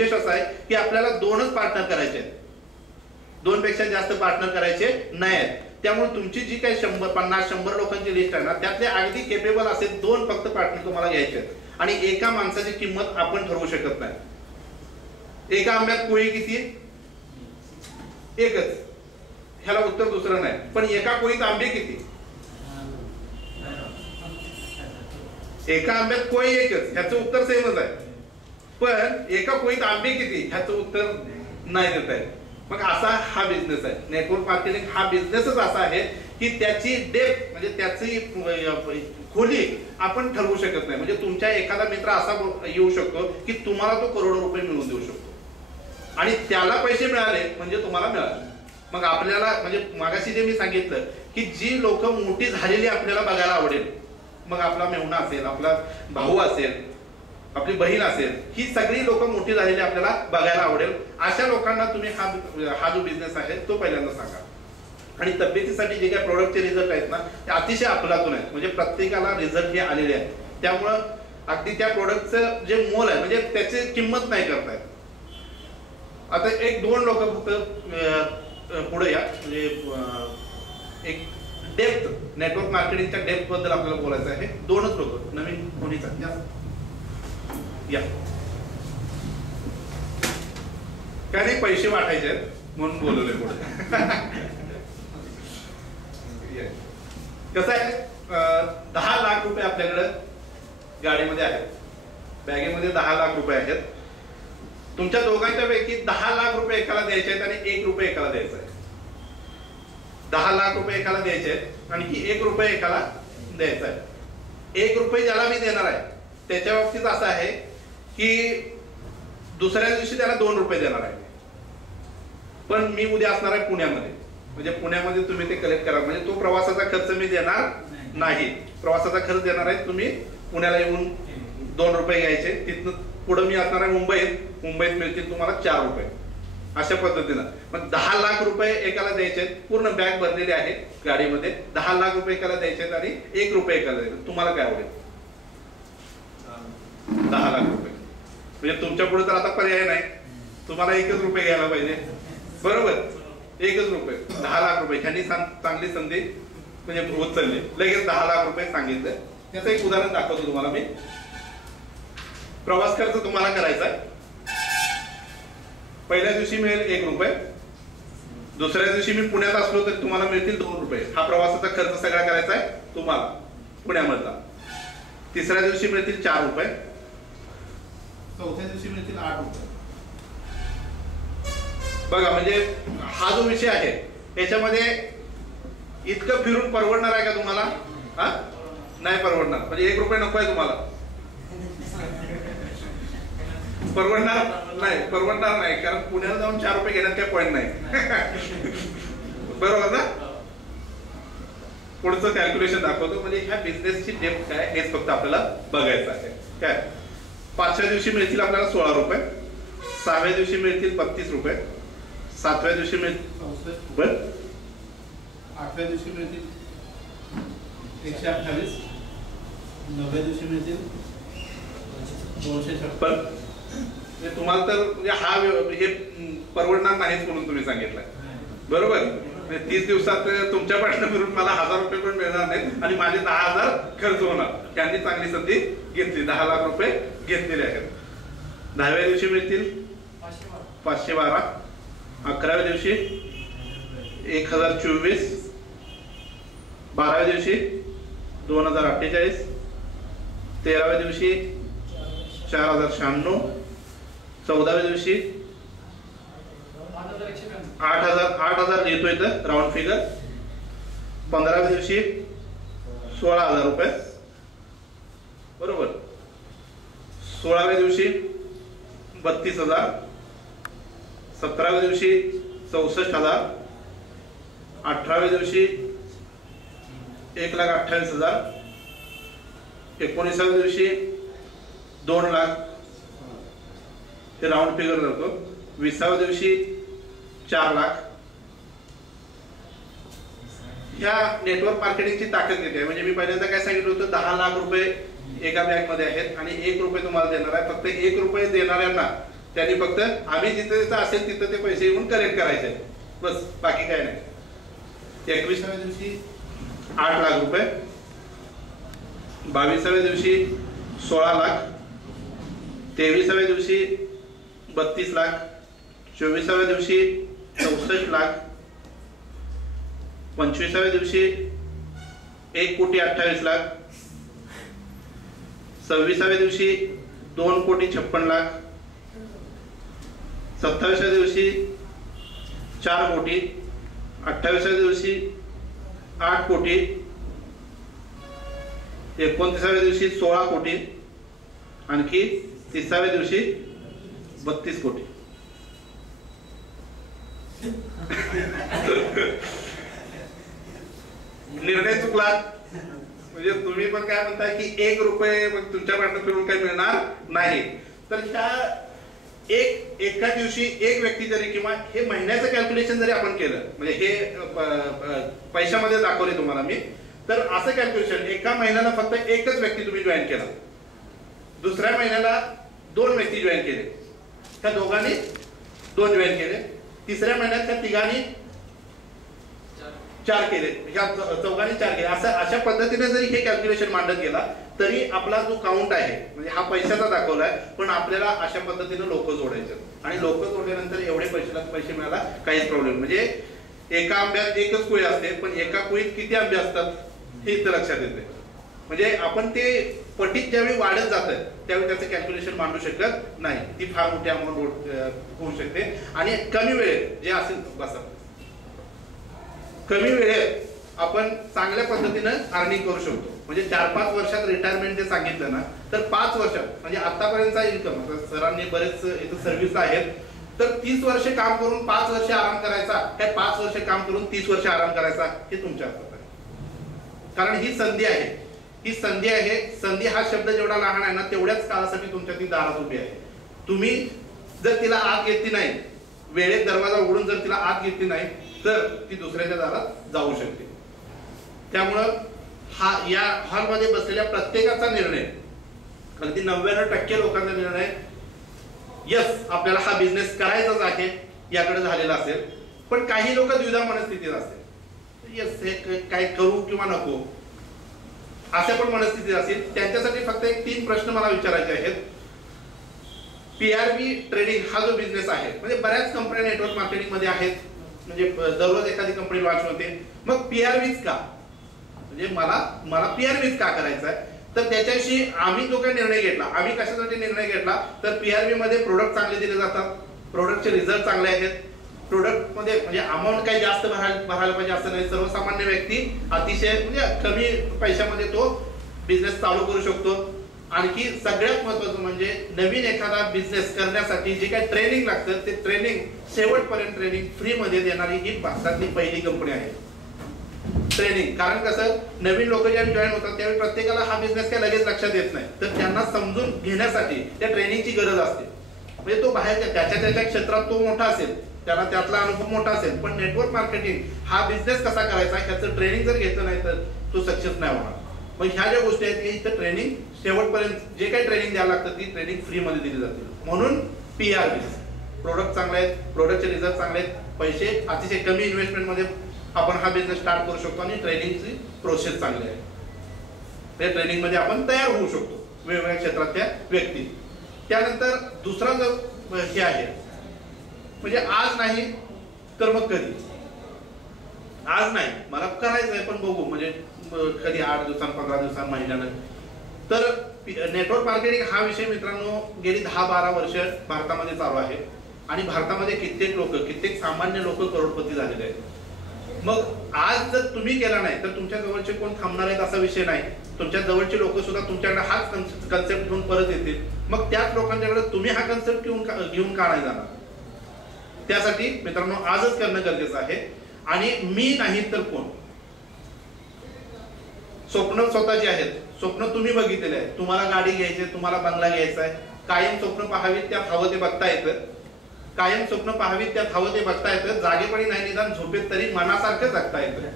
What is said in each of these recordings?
उद्देश असा आहे की आपल्याला दोनच पार्टनर करायचे आहेत, दोन पेक्षा जास्त पार्टनर करायचे नाहीत. त्यामुळे तुमची जी काही 150-100 लोकांची लिस्ट आहे ना, त्यातले अगदी केपेबल असे दोन फक्त पार्टनर तुम्हाला घ्यायचे आहेत. आणि एका माणसाची किंमत आपण ठरवू शकत नाही. एका आंब्यात कोळी किती? एकच, ह्याला उत्तर दुसरं नाही. पण एका कोळीत आंबे किती? एका आंब्यात कोळी एकच, ह्याचं उत्तर सेमच आहे. पण एका कोळीत आंबे किती ह्याचं उत्तर नाही देत आहे. मग असा हा बिझनेस आहे. नेटवर्क मार्केटिंग हा बिझनेसच असा आहे की त्याची डेप्थ म्हणजे त्याची खोली आपण ठरवू शकत नाही. म्हणजे तुमच्या एखादा मित्र असा येऊ शकतो की तुम्हाला तो करोडो रुपये मिळवून देऊ शकतो आणि त्याला पैसे मिळाले म्हणजे तुम्हाला मिळाले. मग आपल्याला म्हणजे मागाशी जे मी सांगितलं की जी लोक मोठी झालेली आपल्याला बघायला आवडेल, मग आपला मेहुणा असेल, आपला भाऊ असेल, आपली बहीण असेल, ही सगळी लोक मोठी झालेली आपल्याला बघायला आवडेल. अशा लोकांना तुम्ही हा जो बिझनेस आहे तो पहिल्यांदा सांगा. आणि तब्येतीसाठी जे काही प्रोडक्टचे रिझल्ट आहेत ना, ते अतिशय अफलातून आहेत. म्हणजे प्रत्येकाला रिझल्ट हे आलेले आहेत. त्यामुळं अगदी त्या प्रोडक्टचं जे मोल आहे म्हणजे त्याची किंमत नाही करतायत. आता एक दोन लोक फक्त पुढे या, म्हणजे एक डेप्थ, नेटवर्क मार्केटिंगच्या डेप्थ बद्दल आपल्याला बोलायचं आहे. दोनच लोक, नवीन कोणीच या. काय नाही, पैसे वाटायचे म्हणून बोलवले पुढे. कसं आहे, 10 लाख रुपये आपल्याकडे गाडीमध्ये आहेत, बॅगेमध्ये 10 लाख रुपये आहेत. तुमच्या दोघांच्या पैकी 10 लाख रुपये एकाला द्यायचे आहेत आणि 1 रुपये एकाला द्यायचा आहे. 10 लाख रुपये एकाला द्यायचे आहेत आणि 1 रुपये एकाला द्यायचा आहे. 1 रुपये ज्याला मी देणार आहे त्याच्या बाबतीत असं आहे की दुसऱ्या दिवशी त्याला 2 रुपये देणार आहे. पण मी उद्या असणार आहे पुण्यामध्ये, म्हणजे पुण्यामध्ये तुम्ही ते कलेक्ट करा. म्हणजे तो प्रवासाचा खर्च मी देणार नाही. प्रवासाचा खर्च देणार आहे तुम्ही. पुण्याला येऊन 2 रुपये घ्यायचे. तिथनं पुढे मी असणार आहे मुंबईत. मुंबईत मिळतील तुम्हाला 4 रुपये. अशा पद्धतीनं मग 10 लाख रुपये एकाला द्यायचे. पूर्ण बॅग भरलेली आहे गाडीमध्ये. 10 लाख रुपये एकाला द्यायचे आणि 1 रुपये एकाला द्यायचे. तुम्हाला काय आवडेल? 10 लाख रुपये. म्हणजे तुमच्या पुढे तर आता पर्याय नाही, तुम्हाला 1च रुपये घ्यायला पाहिजे, बरोबर? 1च रुपये. 10 लाख रुपये ह्यांनी चांगली संधी म्हणजे उचलली. लगेच 10 लाख रुपये सांगितलं. त्याचं एक उदाहरण दाखवतो तुम्हाला मी. प्रवास खर्च तुम्हाला करायचा आहे. पहिल्या दिवशी मिळेल 1 रुपये. दुसऱ्या दिवशी मी पुण्यात असलो तर तुम्हाला मिळतील 2 रुपये. हा प्रवासाचा खर्च सगळा करायचा आहे तुम्हाला पुण्यामधला. तिसऱ्या दिवशी मिळतील 4 रुपये. चौथ्या दिवशी मिळतील 8 रुपये. बघा, म्हणजे हा जो विषय आहे याच्यामध्ये इतकं फिरून परवडणार आहे का तुम्हाला? नाही परवडणार. म्हणजे 1 रुपये नको आहे तुम्हाला? परवडणार नाही. कारण पुण्याला जाऊन 4 रुपये घेण्यात काही पॉईंट नाही. बरोबर ना? पुढचं कॅल्क्युलेशन दाखवतो. म्हणजे ह्या बिझनेसची डेप्थ काय हेच फक्त आपल्याला बघायचं आहे. काय 5व्या दिवशी मिळतील आपल्याला 16 रुपये. 6व्या दिवशी मिळतील 32 रुपये. 7व्या दिवशी मिळतील 8व्या दिवशी मिळतील 128. 9व्या दिवशी मिळतील 256. तुम्हाला तर म्हणजे हा हे परवडणार नाहीच म्हणून तुम्ही सांगितलं, बरोबर? 30 दिवसात तुमच्या पाठनं फिरून मला 1000 रुपये पण मिळणार नाहीत आणि माझे 10,000 खर्च होणार. त्यांनी चांगली संधी घेतली. 10 लाख रुपये घेतलेले आहेत. 10व्या दिवशी मिळतील 512. 11व्या दिवशी 1024. 12व्या दिवशी 2048. 13व्या दिवशी 4096. 14व्या दिवशी 8,000 लिहितोय तर राऊंड फिगर. 15व्या दिवशी 16,000 रुपये, बरोबर? 16व्या दिवशी 32,000. 17व्या दिवशी 64,000. 18व्या दिवशी 1,28,000. 19व्या दिवशी 2 लाख, हे राऊंड फिगर करतो. 20व्या दिवशी 4 लाख. ह्या नेटवर्क मार्केटिंगची ताकद किती आहे? म्हणजे मी पहिल्यांदा काय सांगितलं होतं, 10 लाख रुपये एका बॅग मध्ये आहेत आणि 1 रुपये तुम्हाला देणार आहे. फक्त 1 रुपये देणाऱ्यांना त्यांनी फक्त आम्ही जिथं असेल तिथं ते पैसे येऊन कलेक्ट करायचे, बस, बाकी काय नाही. 21व्या दिवशी 8 लाख रुपये, 22व्या दिवशी 16 लाख, 23व्या दिवशी 32 लाख, 24व्या दिवशी 64 लाख, 25व्या दिवशी 1,28,00,000, 26व्या दिवशी 2,56,00,000, 27व्या दिवशी 4 कोटी, 28व्या दिवशी 8 कोटी, 29व्या दिवशी 16 कोटी, आणखी 30व्या दिवशी 32 कोटी. निर्णय चुकला म्हणजे तुम्ही पण काय म्हणताय की 1 रुपये मग तुमच्याकडनं फिरून काही मिळणार नाही. तर ह्या एका दिवशी एक व्यक्ती जरी किंवा हे महिन्याचं कॅल्क्युलेशन जरी आपण केलं, म्हणजे हे पैशामध्ये दाखवले तुम्हाला मी, तर असं कॅल्क्युलेशन एका महिन्याला फक्त एकच व्यक्ती तुम्ही जॉईन केला, दुसऱ्या महिन्याला 2 व्यक्ती जॉईन केले, त्या दोघांनी 2 जॉईन केले, तिसऱ्या महिन्यात त्या तिघांनी 4 केले, ह्या चौघांनी 4 केले. असं अशा पद्धतीने जरी हे कॅल्क्युलेशन मांडत गेला तरी आपला जो काउंट आहे म्हणजे हा पैशाचा दाखवलाय, पण आपल्याला अशा पद्धतीने लोक जोडायचे आणि लोक जोडल्यानंतर एवढे पैसे मिळाला काहीच प्रॉब्लेम. म्हणजे एका आंब्यात एकच कुळी असते, पण एका कुळीत किती आंबे असतात हे इथं लक्षात येते. म्हणजे आपण ते पटीत ज्यावेळी वाढत जात त्यावेळी त्याचं कॅल्क्युलेशन मांडू शकत नाही, ती फार मोठी अमाऊंट होऊ शकते. आणि कमी वेळेत जे असेल बसा, कमी वेळेत आपण चांगल्या पद्धतीनं अर्निंग करू शकतो. म्हणजे 4-5 वर्षात रिटायरमेंट जे सांगितलं ना, तर 5 वर्षात म्हणजे आतापर्यंतचा इन्कम, सरांनी बरेच इथं सर्व्हिस आहेत, तर 30 वर्ष काम करून 5 वर्ष आराम करायचा, काय 5 वर्ष काम करून 30 वर्ष आराम करायचा, हे तुमच्या हातात आहे. कारण ही संधी आहे, ही संधी आहे. संधी हा शब्द जेवढा लहान आहे ना, तेवढ्याच काळासाठी तुमच्या ती दारात उभी आहे. तुम्ही जर तिला आत घेतली नाही, वेळेत दरवाजा उघडून जर तिला आत घेतली नाही, तर ती दुसऱ्याच्या दारात जाऊ शकते. त्यामुळं हा या हॉलमध्ये बसलेल्या प्रत्येकाचा निर्णय, अगदी 99% लोकांचा निर्णय यस आपल्याला हा बिझनेस करायचाच आहे याकडे झालेला असेल. पण काही लोक द्विधा मनस्थितीत असतील, यस हे काय करू किंवा नको अशा पण मनस्थितीत असतील. त्यांच्यासाठी फक्त एक 3 प्रश्न मला विचारायचे आहेत. PRV ट्रेडिंग हा जो बिझनेस आहे, म्हणजे बऱ्याच कंपन्या नेटवर्क मार्केटिंग मध्ये आहेत, म्हणजे दररोज एखादी कंपनी लॉन्च होते, मग PRVच का, म्हणजे मला PRVच का करायचा आहे. तर त्याच्याविषयी आम्ही जो काही निर्णय घेतला, आम्ही कशासाठी निर्णय घेतला, तर PRV मध्ये प्रोडक्ट चांगले दिले जातात, प्रोडक्टचे रिझल्ट चांगले आहेत, प्रोडक्ट मध्ये म्हणजे अमाऊंट काही जास्त भरायला पाहिजे असं नाही. सर्वसामान्य व्यक्ती अतिशय म्हणजे कमी पैशामध्ये तो बिझनेस चालू करू शकतो. आणखी सगळ्यात महत्त्वाचं म्हणजे नवीन एखादा बिझनेस करण्यासाठी जे काही ट्रेनिंग लागतं ते ट्रेनिंग शेवटपर्यंत ट्रेनिंग फ्री मध्ये देणारी ही भारतातली पहिली कंपनी आहे. ट्रेनिंग, कारण कसं नवीन लोक ज्यावेळी जॉईन होतात त्यावेळी प्रत्येकाला हा बिझनेस काय लगेच लक्षात येत नाही, तर त्यांना समजून घेण्यासाठी त्या ट्रेनिंगची गरज असते. म्हणजे तो बाहेर त्याच्या क्षेत्रात तो मोठा असेल, त्याला त्यातला अनुभव मोठा असेल, पण नेटवर्क मार्केटिंग हा बिझनेस कसा करायचा ह्याचं ट्रेनिंग जर घेतलं नाही तर तो सक्सेस नाही होणार. मग ह्या ज्या गोष्टी आहेत इथं ट्रेनिंग शेवटपर्यंत जे काही ट्रेनिंग द्यावं लागतं ती ट्रेनिंग फ्री मध्ये दिली जाते. म्हणून PRV प्रोडक्ट चांगले आहेत, प्रोडक्टचे रिझल्ट चांगले आहेत, पैसे अतिशय कमी इन्व्हेस्टमेंट मध्ये आपण हा बिझनेस स्टार्ट करू शकतो आणि ट्रेनिंगची प्रोसेस चांगली आहे. त्या ट्रेनिंग मध्ये आपण तयार होऊ शकतो वेगवेगळ्या क्षेत्रातल्या व्यक्ती. त्यानंतर दुसरा जो हे आहे म्हणजे आज नाही तर मग कधी. आज नाही मला करायचं आहे पण बघू, म्हणजे कधी 8 दिवसांनी 15 दिवसांनी महिन्यानं. तर नेटवर्क मार्केटिंग हा विषय मित्रांनो गेली 10-12 वर्ष भारतामध्ये चालू आहे आणि भारतामध्ये कित्येक सामान्य लोक करोडपती झालेले आहेत. मग आज जर तुम्ही केला नाही तर तुमच्या जवळचे कोण थांबणार आहेत असा विषय नाही. तुमच्या जवळचे लोक सुद्धा तुमच्याकडे हाच कन्सेप्ट घेऊन परत येतील. मग त्याच लोकांच्याकडे तुम्ही हा कन्सेप्ट घेऊन का नाही जाणार. त्यासाठी मित्रांनो आजच करणं गरजेचं आहे. आणि मी नाही तर कोण. स्वप्न स्वतःची आहेत, स्वप्न तुम्ही बघितलेले आहेत. तुम्हाला गाडी घ्यायची, तुम्हाला बंगला घ्यायचा आहे, कायम स्वप्न पाहावीत त्यात हवं ते बघता येतं. कायम स्वप्न पाहावीत त्यात हवं ते बघता येतं. जागेपणी नाही निदान झोपेत तरी मनासारखं जगता येतं.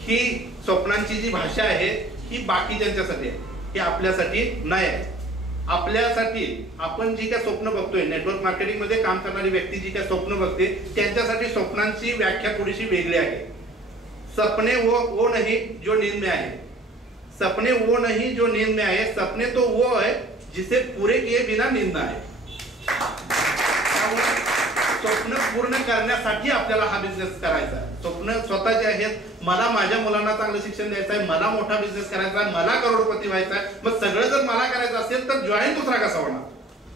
ही स्वप्नांची जी भाषा आहे ही बाकी ज्यांच्यासाठी आहे, ही आपल्यासाठी नाही आहे. आपल्यासाठी आपण जी काय स्वप्न बघतोय, नेटवर्क मार्केटिंग मध्ये काम करणारी व्यक्ती जी काय स्वप्न बघते त्यांच्यासाठी स्वप्नांची व्याख्या थोडीशी वेगळी आहे. सपने वो नहीं जो नींद में आहे, सपने वो नहीं जो नींद में आहे, सपने तो वो है जिसे पूरे किए बिना नींद ना आहे. स्वप्न पूर्ण करण्यासाठी आपल्याला हा बिझनेस करायचा आहे. स्वप्न स्वतःचे आहेत, मला माझ्या मुलांना चांगलं शिक्षण द्यायचं आहे, मला मोठा बिझनेस करायचा आहे, मला करोडपती व्हायचं आहे. मग सगळं जर मला करायचं असेल तर जॉईन दुसरा कसा होणार,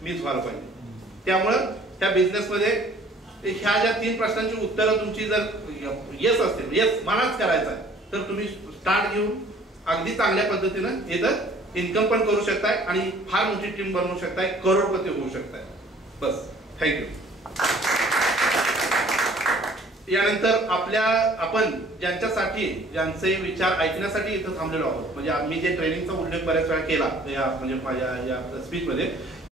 मीच व्हायला पाहिजे. त्यामुळं त्या बिझनेस मध्ये ह्या ज्या 3 प्रश्नांची उत्तरं तुमची जर येस असतील, येस मलाच करायचं आहे, तर तुम्ही स्टार्ट घेऊन अगदी चांगल्या पद्धतीनं इथं इन्कम पण करू शकताय आणि फार मोठी टीम बनवू शकताय, करोडपती होऊ शकताय. बस, थँक्यू. यानंतर आपण ज्यांच्यासाठी ज्यांचे विचार ऐकण्यासाठी इथं थांबलेलो आहोत, म्हणजे आम्ही जे ट्रेनिंगचा उल्लेख बऱ्याच वेळा केला म्हणजे माझ्या या स्पीच मध्ये,